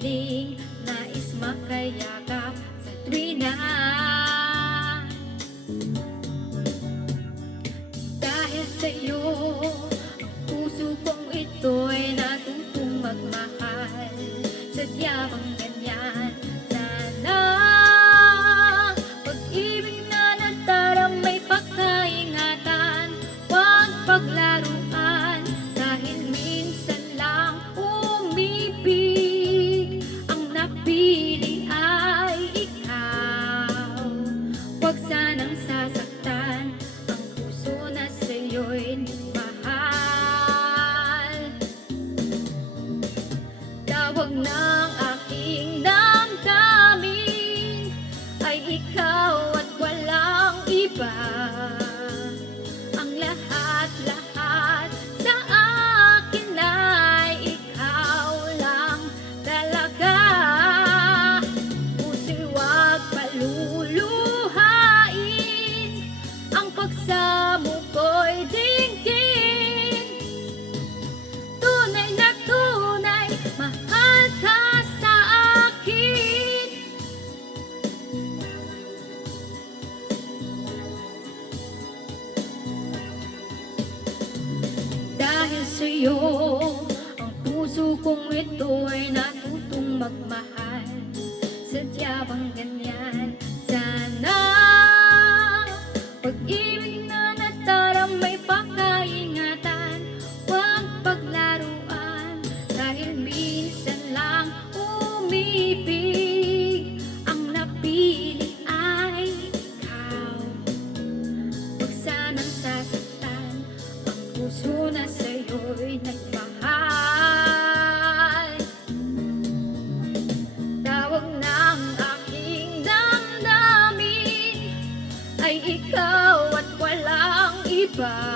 piling nais makayakap sa tuwina. Dahil sa'yo, ang puso kong ito'y natutong magmahal. Sadya bang ganyan? Sana pag-ibig na nagdarang may pagkaingatan, huwag paglaruan. Dahil minsan lang umibig, ang napili ay ikaw. Huwag sanang sasaktan ang puso na sa'yo'y nagmahal. Tawag ng aking damdamin ay ikaw at walang iba. Ang lahat-lahat sa akin ay ikaw lang talaga. Puso'y huwag paluluhain, ang pagsamo ko'y dinggin. Tunay na tunay, mahal ka sa akin. Dahil sa'yo, ang puso kong ito'y natutong magmahal. Sadya bang ganyan? Sana pag-ibig na nagdarang may pagkaingatan, huwag paglaruan. Dahil minsan lang umibig, ang napili ay ikaw. Huwag sanang sasaktan ang puso na sa'yo'y nagmahal. Tawag ng aking damdamin ay ikaw at walang iba.